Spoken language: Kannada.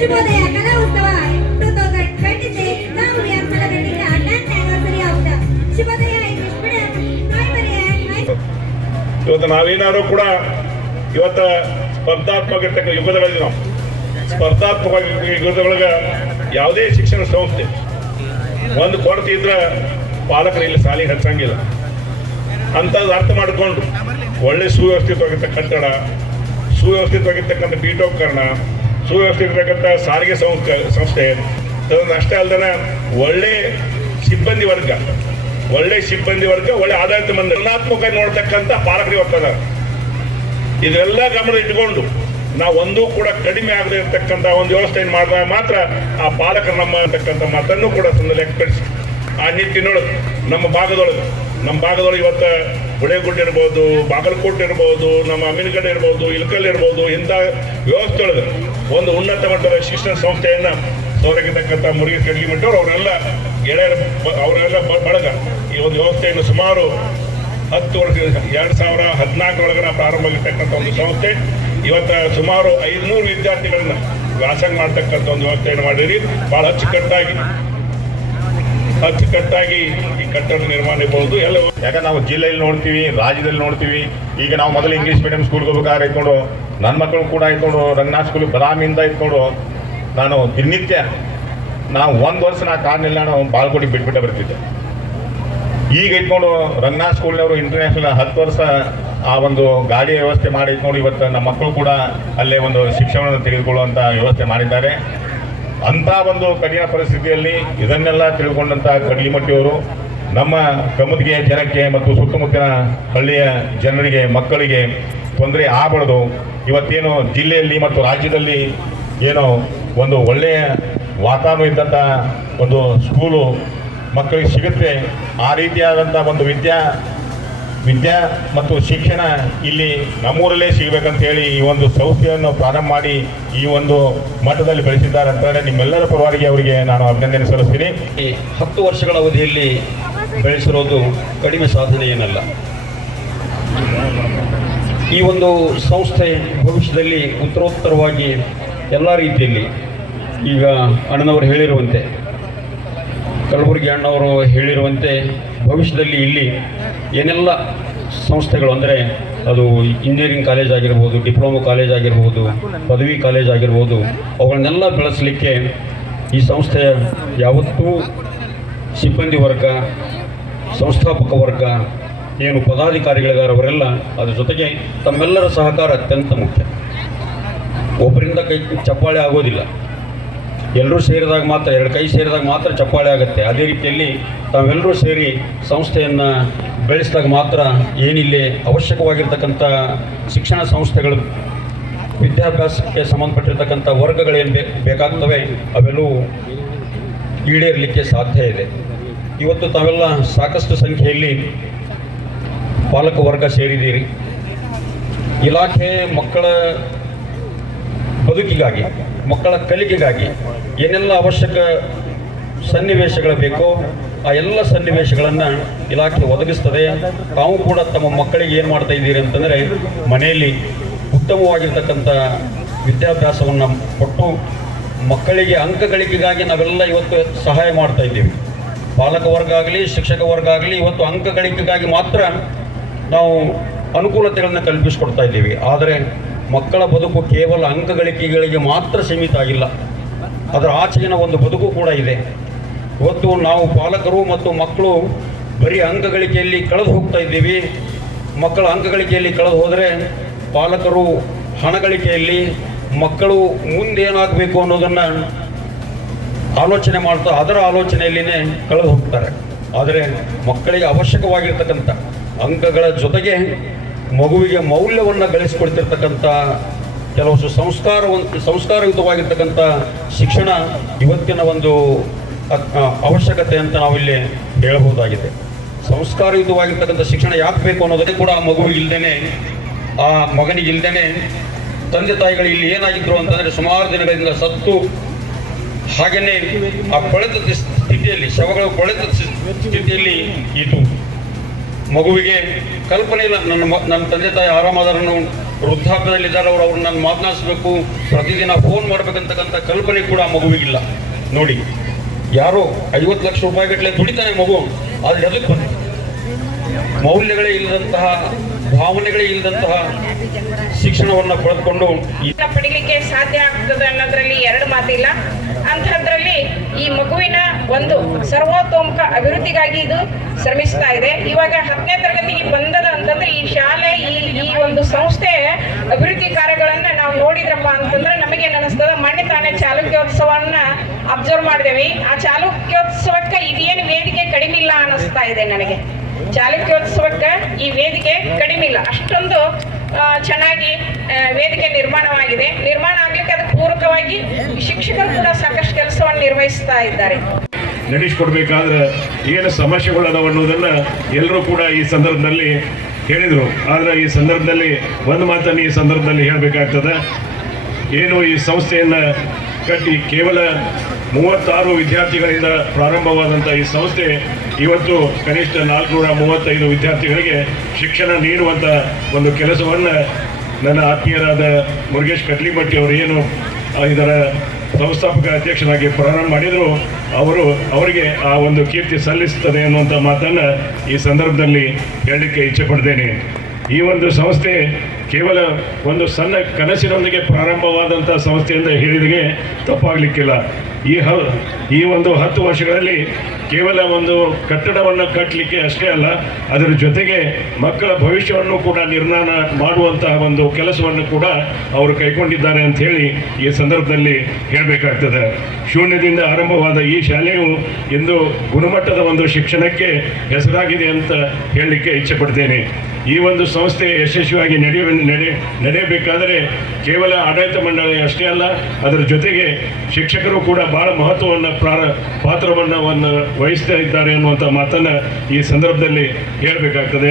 ಶುಭೋದಯ ಕಲಾ ಉತ್ಸವ 2023 ನಾವು ಯಾಮಲಗಟ್ಟಿನ 10th anniversary of the ಶುಭೋದಯ ಇಂಗ್ಲಿಷ್ ಮೀಡಿಯಂ ಪ್ರೈಮರಿ and ಇವತ್ತು ನಾವೇನಾದ್ರೂ ಕೂಡ ಇವತ್ತು ಸ್ಪರ್ಧಾತ್ಮಕ ಯುಗದೊಳಗೆ ನಾವು ಸ್ಪರ್ಧಾತ್ಮಕ ಯುಗದೊಳಗೆ ಯಾವುದೇ ಶಿಕ್ಷಣ ಸಂಸ್ಥೆ ಒಂದು ಕೊರತೆ ಇದ್ರೆ ಪಾಲಕರು ಇಲ್ಲಿ ಶಾಲೆಗೆ ಹಚ್ಚಂಗಿಲ್ಲ ಅಂಥದ್ದು ಅರ್ಥ ಮಾಡಿಕೊಂಡು ಒಳ್ಳೆ ಸುವ್ಯವಸ್ಥಿತವಾಗಿದ್ದ ಕಟ್ಟಡ, ಸುವ್ಯವಸ್ಥಿತವಾಗಿರ್ತಕ್ಕಂಥ ಪೀಠೋಪಕರಣ, ಸುವ್ಯವಸ್ಥಿತವಾಗಿರ್ತಕ್ಕಂಥ ಸಾರಿಗೆ ಸಂಸ್ಥೆ ಅಷ್ಟೇ ಅಲ್ಲದೆ ಒಳ್ಳೆ ಸಿಬ್ಬಂದಿ ವರ್ಗ, ಒಳ್ಳೆ ಆಡಳಿತ ಮಂಡಳಿ ತುಲನಾತ್ಮಕ ನೋಡ್ತಕ್ಕಂಥ ಪಾಲಕರು ಇರ್ತದ. ಇದೆಲ್ಲ ಗಮನ ಇಟ್ಕೊಂಡು ನಾವು ಒಂದೂ ಕೂಡ ಕಡಿಮೆ ಆಗದೆ ಇರತಕ್ಕಂಥ ಒಂದು ವ್ಯವಸ್ಥೆಯನ್ನು ಮಾಡಿದಾಗ ಮಾತ್ರ ಆ ಪಾಲಕರು ನಮ್ಮ ಅಂತಕ್ಕಂಥ ಮಾತನ್ನು ಕೂಡ ಲೆಕ್ಕಪಡಿಸಿ ಆ ನಿಟ್ಟಿನೊಳಗೆ ನಮ್ಮ ಭಾಗದೊಳಗೆ ಇವತ್ತು ಗುಳೇಗುಡ್ಡೆ ಇರ್ಬೋದು, ಬಾಗಲಕೋಟೆ ಇರ್ಬೋದು, ನಮ್ಮ ಅಮೀನ್ಗಡೆ ಇರ್ಬೋದು, ಇಲ್ಕಲ್ ಇರ್ಬೋದು, ಇಂಥ ವ್ಯವಸ್ಥೆ ಒಳಗೆ ಒಂದು ಉನ್ನತ ಮಟ್ಟದ ಶಿಕ್ಷಣ ಸಂಸ್ಥೆಯನ್ನು ಸೌರಗಿರ್ತಕ್ಕಂಥ ಮುರುಗೇಶ್ ಕಡ್ಗಿಮಠವ್ರು ಅವರೆಲ್ಲ ಗೆಳೆಯರ ಬಳಗ ಈ ಒಂದು ವ್ಯವಸ್ಥೆಯನ್ನು ಸುಮಾರು 10 ವರ್ಷ 2014 ಒಳಗೆ ಪ್ರಾರಂಭ ಆಗಿರ್ತಕ್ಕಂಥ ಒಂದು ಸಂಸ್ಥೆ ಇವತ್ತು ಸುಮಾರು 500 ವಿದ್ಯಾರ್ಥಿಗಳನ್ನ ವ್ಯಾಸಂಗ ಮಾಡ್ತಕ್ಕಂಥ ಒಂದು ವ್ಯವಸ್ಥೆಯನ್ನು ಮಾಡಿರಿ. ಭಾಳ ಅಚ್ಚುಕಟ್ಟಾಗಿ ಈ ಕಟ್ಟಡ ನಿರ್ಮಾಣ ಇರ್ಬೋದು ಎಲ್ಲ. ಯಾಕಂದ್ರೆ ನಾವು ಜಿಲ್ಲೆಯಲ್ಲಿ ನೋಡ್ತೀವಿ, ರಾಜ್ಯದಲ್ಲಿ ನೋಡ್ತೀವಿ. ಈಗ ನಾವು ಮೊದಲು ಇಂಗ್ಲೀಷ್ ಮೀಡಿಯಂ ಸ್ಕೂಲ್ಗೆ ಹೋಗ್ಬೇಕಾದ್ರೆ ಇಟ್ಕೊಂಡು ನನ್ನ ಮಕ್ಕಳು ಕೂಡ ಇಟ್ಕೊಂಡು ರಂಗನಾಥ್ ಸ್ಕೂಲ್ ಬದಾಮಿಯಿಂದ ಇಟ್ಕೊಂಡು ನಾನು ದಿನನಿತ್ಯ ನಾವು 1 ವರ್ಷ ನಾ ಕಾರ್ನಿಲ್ಲ ನಾನು ಬಾಳ್ಕೋಟಿಗೆ ಬಿಟ್ಬಿಟ್ಟೆ ಬರ್ತಿದ್ದೆ. ಈಗ ಇಟ್ಕೊಂಡು ರಂಗನಾಥ್ ಸ್ಕೂಲ್ನವರು ಇಂಟರ್ನ್ಯಾಷನಲ್ 10 ವರ್ಷ ಆ ಒಂದು ಗಾಡಿ ವ್ಯವಸ್ಥೆ ಮಾಡಿ ಇಟ್ಕೊಂಡು ಇವತ್ತು ನಮ್ಮ ಮಕ್ಕಳು ಕೂಡ ಅಲ್ಲೇ ಒಂದು ಶಿಕ್ಷಣವನ್ನು ತೆಗೆದುಕೊಳ್ಳುವಂಥ ವ್ಯವಸ್ಥೆ ಮಾಡಿದ್ದಾರೆ. ಅಂಥ ಒಂದು ಕಠಿಣ ಪರಿಸ್ಥಿತಿಯಲ್ಲಿ ಇದನ್ನೆಲ್ಲ ತಿಳ್ಕೊಂಡಂಥ ಕಡ್ಲಿಮಟ್ಟಿಯವರು ನಮ್ಮ ಕಮದ್ಗೆ ಜನಕ್ಕೆ ಮತ್ತು ಸುತ್ತಮುತ್ತಲಿನ ಹಳ್ಳಿಯ ಜನರಿಗೆ, ಮಕ್ಕಳಿಗೆ ತೊಂದರೆ ಆಗಬಾರ್ದು. ಇವತ್ತೇನು ಜಿಲ್ಲೆಯಲ್ಲಿ ಮತ್ತು ರಾಜ್ಯದಲ್ಲಿ ಏನೋ ಒಂದು ಒಳ್ಳೆಯ ವಾತಾವರಣ ಇದ್ದಂಥ ಒಂದು ಸ್ಕೂಲು ಮಕ್ಕಳಿಗೆ ಸಿಗುತ್ತೆ. ಆ ರೀತಿಯಾದಂಥ ಒಂದು ವಿದ್ಯಾ ಮತ್ತು ಶಿಕ್ಷಣ ಇಲ್ಲಿ ನಮ್ಮೂರಲ್ಲೇ ಸಿಗಬೇಕಂತ ಹೇಳಿ ಈ ಒಂದು ಸಂಸ್ಥೆಯನ್ನು ಪ್ರಾರಂಭ ಮಾಡಿ ಈ ಒಂದು ಮಟ್ಟದಲ್ಲಿ ಬೆಳೆಸಿದ್ದಾರೆ ಅಂತಂದರೆ ನಿಮ್ಮೆಲ್ಲರ ಪರವಾಗಿ ಅವರಿಗೆ ನಾನು ಅಭಿನಂದನೆ ಸಲ್ಲಿಸ್ತೀನಿ. ಈ 10 ವರ್ಷಗಳ ಅವಧಿಯಲ್ಲಿ ಬೆಳೆಸಿರೋದು ಕಡಿಮೆ ಸಾಧನೆ ಏನಲ್ಲ. ಈ ಒಂದು ಸಂಸ್ಥೆ ಭವಿಷ್ಯದಲ್ಲಿ ಉತ್ತರೋತ್ತರವಾಗಿ ಎಲ್ಲ ರೀತಿಯಲ್ಲಿ ಈಗ ಅಣ್ಣನವರು ಹೇಳಿರುವಂತೆ, ಕಲಬುರಗಿ ಅಣ್ಣವರು ಹೇಳಿರುವಂತೆ ಭವಿಷ್ಯದಲ್ಲಿ ಇಲ್ಲಿ ಏನೆಲ್ಲ ಸಂಸ್ಥೆಗಳು ಅಂದರೆ ಅದು ಇಂಜಿನಿಯರಿಂಗ್ ಕಾಲೇಜ್ ಆಗಿರ್ಬೋದು, ಡಿಪ್ಲೊಮಾ ಕಾಲೇಜ್ ಆಗಿರ್ಬೋದು, ಪದವಿ ಕಾಲೇಜ್ ಆಗಿರ್ಬೋದು, ಅವುಗಳನ್ನೆಲ್ಲ ಬೆಳೆಸಲಿಕ್ಕೆ ಈ ಸಂಸ್ಥೆಯ ಯಾವತ್ತೂ ಸಿಬ್ಬಂದಿ ವರ್ಗ, ಸಂಸ್ಥಾಪಕ ವರ್ಗ, ಏನು ಪದಾಧಿಕಾರಿಗಳಿದ್ದಾರೆ ಅವರೆಲ್ಲ ಅದ್ರ ಜೊತೆಗೆ ತಮ್ಮೆಲ್ಲರ ಸಹಕಾರ ಅತ್ಯಂತ ಮುಖ್ಯ. ಒಬ್ಬರಿಂದ ಕೈ ಚಪ್ಪಾಳೆ ಆಗೋದಿಲ್ಲ, ಎಲ್ಲರೂ ಸೇರಿದಾಗ ಮಾತ್ರ, 2 ಕೈ ಸೇರಿದಾಗ ಮಾತ್ರ ಚಪ್ಪಾಳೆ ಆಗುತ್ತೆ. ಅದೇ ರೀತಿಯಲ್ಲಿ ತಾವೆಲ್ಲರೂ ಸೇರಿ ಸಂಸ್ಥೆಯನ್ನು ಬೆಳೆಸಿದಾಗ ಮಾತ್ರ ಏನಿಲ್ಲಿ ಅವಶ್ಯಕವಾಗಿರ್ತಕ್ಕಂಥ ಶಿಕ್ಷಣ ಸಂಸ್ಥೆಗಳು, ವಿದ್ಯಾಭ್ಯಾಸಕ್ಕೆ ಸಂಬಂಧಪಟ್ಟಿರ್ತಕ್ಕಂಥ ವರ್ಗಗಳೇನು ಬೇಕಾಗ್ತವೆ ಅವೆಲ್ಲವೂ ಈಡೇರಲಿಕ್ಕೆ ಸಾಧ್ಯ ಇದೆ. ಇವತ್ತು ತಾವೆಲ್ಲ ಸಾಕಷ್ಟು ಸಂಖ್ಯೆಯಲ್ಲಿ ಪಾಲಕ ವರ್ಗ ಸೇರಿದ್ದೀರಿ. ಇಲಾಖೆ ಮಕ್ಕಳ ಬದುಕಿಗಾಗಿ, ಮಕ್ಕಳ ಕಲಿಕೆಗಾಗಿ ಏನೆಲ್ಲ ಅವಶ್ಯಕ ಸನ್ನಿವೇಶಗಳು ಬೇಕೋ ಆ ಎಲ್ಲ ಸನ್ನಿವೇಶಗಳನ್ನು ಇಲಾಖೆ ಒದಗಿಸ್ತದೆ. ತಾವು ಕೂಡ ತಮ್ಮ ಮಕ್ಕಳಿಗೆ ಏನು ಮಾಡ್ತಾ ಇದ್ದೀರಿ ಅಂತಂದರೆ ಮನೆಯಲ್ಲಿ ಉತ್ತಮವಾಗಿರ್ತಕ್ಕಂಥ ವಿದ್ಯಾಭ್ಯಾಸವನ್ನು ಕೊಟ್ಟು ಮಕ್ಕಳಿಗೆ ಅಂಕ ಗಳಿಕೆಗಾಗಿ ನಾವೆಲ್ಲ ಇವತ್ತು ಸಹಾಯ ಮಾಡ್ತಾ ಇದ್ದೀವಿ. ಪಾಲಕ ವರ್ಗ ಆಗಲಿ, ಶಿಕ್ಷಕ ವರ್ಗ ಆಗಲಿ, ಇವತ್ತು ಅಂಕ ಗಳಿಕೆಗಾಗಿ ಮಾತ್ರ ನಾವು ಅನುಕೂಲತೆಗಳನ್ನು ಕಲ್ಪಿಸಿಕೊಡ್ತಾ ಇದ್ದೀವಿ. ಆದರೆ ಮಕ್ಕಳ ಬದುಕು ಕೇವಲ ಅಂಕ ಗಳಿಕೆಗಳಿಗೆ ಮಾತ್ರ ಸೀಮಿತ ಆಗಿಲ್ಲ, ಅದರ ಆಚೆಗಿನ ಒಂದು ಬದುಕು ಕೂಡ ಇದೆ. ಇವತ್ತು ನಾವು ಪಾಲಕರು ಮತ್ತು ಮಕ್ಕಳು ಬರೀ ಅಂಕಗಳಿಕೆಯಲ್ಲಿ ಕಳೆದು ಹೋಗ್ತಾ ಇದ್ದೀವಿ. ಮಕ್ಕಳ ಅಂಕಗಳಿಕೆಯಲ್ಲಿ ಕಳೆದು ಹೋದರೆ ಪಾಲಕರು ಹಣಗಳಿಕೆಯಲ್ಲಿ, ಮಕ್ಕಳು ಮುಂದೇನಾಗಬೇಕು ಅನ್ನೋದನ್ನು ಆಲೋಚನೆ ಮಾಡ್ತಾ ಅದರ ಆಲೋಚನೆಯಲ್ಲಿನೇ ಕಳೆದು ಹೋಗ್ತಾರೆ. ಆದರೆ ಮಕ್ಕಳಿಗೆ ಅವಶ್ಯಕವಾಗಿರ್ತಕ್ಕಂಥ ಅಂಕಗಳ ಜೊತೆಗೆ ಮಗುವಿಗೆ ಮೌಲ್ಯವನ್ನು ಗಳಿಸಿಕೊಡ್ತಿರ್ತಕ್ಕಂಥ ಕೆಲವು ಸಂಸ್ಕಾರಯುತವಾಗಿರ್ತಕ್ಕಂಥ ಶಿಕ್ಷಣ ಇವತ್ತಿನ ಒಂದು ಅವಶ್ಯಕತೆ ಅಂತ ನಾವಿಲ್ಲಿ ಹೇಳಬಹುದಾಗಿದೆ. ಸಂಸ್ಕಾರಯುತವಾಗಿರ್ತಕ್ಕಂಥ ಶಿಕ್ಷಣ ಯಾಕೆ ಬೇಕು ಅನ್ನೋದಕ್ಕೆ ಕೂಡ ಆ ಮಗುವಿಗಿಲ್ದೇ, ಆ ಮಗನಿಗಿಲ್ದೇ ತಂದೆ ತಾಯಿಗಳು ಇಲ್ಲಿ ಏನಾಗಿದ್ರು ಅಂತಂದರೆ ಸುಮಾರು ದಿನಗಳಿಂದ ಸತ್ತು, ಹಾಗೆಯೇ ಆ ಕೊಳೆತ ಸ್ಥಿತಿಯಲ್ಲಿ, ಶವಗಳು ಕೊಳೆತ ಸ್ಥಿತಿಯಲ್ಲಿ ಇತ್ತು. ಮಗುವಿಗೆ ಕಲ್ಪನೆ ಇಲ್ಲ, ನನ್ನ ತಂದೆ ತಾಯಿ ಆರಾಮಾದರನ್ನು ವೃದ್ಧಾಪ್ಯದಲ್ಲಿದ್ದಾರೆ ಅವ್ರನ್ನ ನಾನು ಮಾತನಾಡಿಸ್ಬೇಕು, ಪ್ರತಿದಿನ ಫೋನ್ ಮಾಡಬೇಕಂತಕ್ಕಂಥ ಕಲ್ಪನೆ ಕೂಡ ಆ ಮಗುವಿಗಿಲ್ಲ. ನೋಡಿ, ಯಾರೋ 50 ಲಕ್ಷ ರೂಪಾಯಿ ಗಟ್ಟಲೆ ದುಡಿತಾನೆ ಮಗು, ಆದರೆ ಅದಕ್ಕೆ ಬಂದು ಮೌಲ್ಯಗಳೇ ಇಲ್ಲದಂತಹ, ಭಾವನೆಗಳೇ ಇಲ್ಲದಂತಹ ಶಿಕ್ಷಣವನ್ನು ಪಡೆದುಕೊಂಡು ಪಡಿಲಿಕ್ಕೆ ಸಾಧ್ಯ ಆಗ್ತದೆ ಅನ್ನೋದ್ರಲ್ಲಿ ಎರಡು ಮಾತಿಲ್ಲ. ಅಂಥದ್ರಲ್ಲಿ ಈ ಮಗುವಿನ ಒಂದು ಸರ್ವತೋಮುಖ ಅಭಿವೃದ್ಧಿಗಾಗಿ ಇದು ಶ್ರಮಿಸ್ತಾ ಇದೆ. ಇವಾಗ 10ನೇ ತರಗತಿಗೆ ಬಂದದ ಅಂತಂದ್ರೆ ಈ ಶಾಲೆ ಈ ಒಂದು ಸಂಸ್ಥೆ ಅಭಿವೃದ್ಧಿ ಕಾರ್ಯಗಳನ್ನ ನಾವು ನೋಡಿದ್ರಪ್ಪ ಅಂತಂದ್ರೆ ನಮಗೆ ಅನಿಸ್ತದ. ಮೊನ್ನೆ ತಾನೇ ಚಾಲುಕ್ಯೋತ್ಸವನ್ನ ಅಬ್ಸರ್ವ್ ಮಾಡಿದೇವಿ. ಆ ಚಾಲುಕ್ಯೋತ್ಸವಕ್ಕೆ ಇದೇನು ವೇದಿಕೆ ಕಡಿಮೆ ಇಲ್ಲ ಅನ್ನಿಸ್ತಾ ಇದೆ ನನಗೆ. ಚಾಲುಕ್ಯೋತ್ಸವಕ್ಕೆ ಈ ವೇದಿಕೆ ಕಡಿಮೆ ಇಲ್ಲ, ಅಷ್ಟೊಂದು ಚೆನ್ನಾಗಿ ವೇದಿಕೆ ನಿರ್ಮಾಣವಾಗಿದೆ. ನಿರ್ಮಾಣ ಆಗ್ಲಿಕ್ಕೆ ಅದಕ್ಕೆ ಪೂರಕವಾಗಿ ಶಿಕ್ಷಕರು ಕೂಡ ಸಾಕಷ್ಟು ಕೆಲಸವನ್ನು ನಿರ್ವಹಿಸ್ತಾ ಇದ್ದಾರೆ. ನಡೆಸಿಕೊಡ್ಬೇಕಾದ್ರೆ ಏನು ಸಮಸ್ಯೆಗಳು ಅದಾವ ಅನ್ನೋದನ್ನ ಎಲ್ಲರೂ ಕೂಡ ಈ ಸಂದರ್ಭದಲ್ಲಿ ಹೇಳಿದರು. ಆದರೆ ಈ ಸಂದರ್ಭದಲ್ಲಿ ಒಂದು ಮಾತನ್ನು ಈ ಸಂದರ್ಭದಲ್ಲಿ ಹೇಳಬೇಕಾಗ್ತದೆ. ಏನು ಈ ಸಂಸ್ಥೆಯನ್ನು ಕಟ್ಟಿ ಕೇವಲ 36 ವಿದ್ಯಾರ್ಥಿಗಳಿಂದ ಪ್ರಾರಂಭವಾದಂಥ ಈ ಸಂಸ್ಥೆ ಇವತ್ತು ಕನಿಷ್ಠ 435 ವಿದ್ಯಾರ್ಥಿಗಳಿಗೆ ಶಿಕ್ಷಣ ನೀಡುವಂಥ ಒಂದು ಕೆಲಸವನ್ನು ನನ್ನ ಆತ್ಮೀಯರಾದ ಮುರುಗೇಶ್ ಕಟ್ಲಿಮಟ್ಟಿ ಅವರು ಏನು ಇದರ ಸಂಸ್ಥಾಪಕ ಅಧ್ಯಕ್ಷರಾಗಿ ಪ್ರಾರಂಭ ಮಾಡಿದರು, ಅವರಿಗೆ ಆ ಒಂದು ಕೀರ್ತಿ ಸಲ್ಲಿಸುತ್ತದೆ ಅನ್ನುವಂಥ ಮಾತನ್ನು ಈ ಸಂದರ್ಭದಲ್ಲಿ ಹೇಳಲಿಕ್ಕೆ ಇಚ್ಛೆಪಡ್ತೇನೆ. ಈ ಒಂದು ಸಂಸ್ಥೆ ಕೇವಲ ಒಂದು ಸಣ್ಣ ಕನಸಿನೊಂದಿಗೆ ಪ್ರಾರಂಭವಾದಂಥ ಸಂಸ್ಥೆಯಿಂದ ಹೇಳಿದರೆ ತಪ್ಪಾಗಲಿಕ್ಕಿಲ್ಲ. ಈ ಒಂದು 10 ವರ್ಷಗಳಲ್ಲಿ ಕೇವಲ ಒಂದು ಕಟ್ಟಡವನ್ನು ಕಟ್ಟಲಿಕ್ಕೆ ಅಷ್ಟೇ ಅಲ್ಲ, ಅದರ ಜೊತೆಗೆ ಮಕ್ಕಳ ಭವಿಷ್ಯವನ್ನು ಕೂಡ ನಿರ್ಮಾಣ ಮಾಡುವಂತಹ ಒಂದು ಕೆಲಸವನ್ನು ಕೂಡ ಅವರು ಕೈಗೊಂಡಿದ್ದಾರೆ ಅಂತ ಹೇಳಿ ಈ ಸಂದರ್ಭದಲ್ಲಿ ಹೇಳಬೇಕಾಗ್ತದೆ. ಶೂನ್ಯದಿಂದ ಆರಂಭವಾದ ಈ ಶಾಲೆಯು ಇಂದು ಗುಣಮಟ್ಟದ ಒಂದು ಶಿಕ್ಷಣಕ್ಕೆ ಹೆಸರಾಗಿದೆ ಅಂತ ಹೇಳಲಿಕ್ಕೆ ಇಚ್ಛೆಪಡ್ತೇನೆ. ಈ ಒಂದು ಸಂಸ್ಥೆ ಯಶಸ್ವಿಯಾಗಿ ನಡೆಯಬೇಕಾದರೆ ಕೇವಲ ಆಡಳಿತ ಮಂಡಳಿ ಅಷ್ಟೇ ಅಲ್ಲ, ಅದರ ಜೊತೆಗೆ ಶಿಕ್ಷಕರು ಕೂಡ ಬಹಳ ಮಹತ್ವವನ್ನು ಪಾತ್ರವನ್ನು ವಹಿಸ್ತಾ ಇದ್ದಾರೆ ಅನ್ನುವಂಥ ಮಾತನ್ನು ಈ ಸಂದರ್ಭದಲ್ಲಿ ಹೇಳಬೇಕಾಗ್ತದೆ.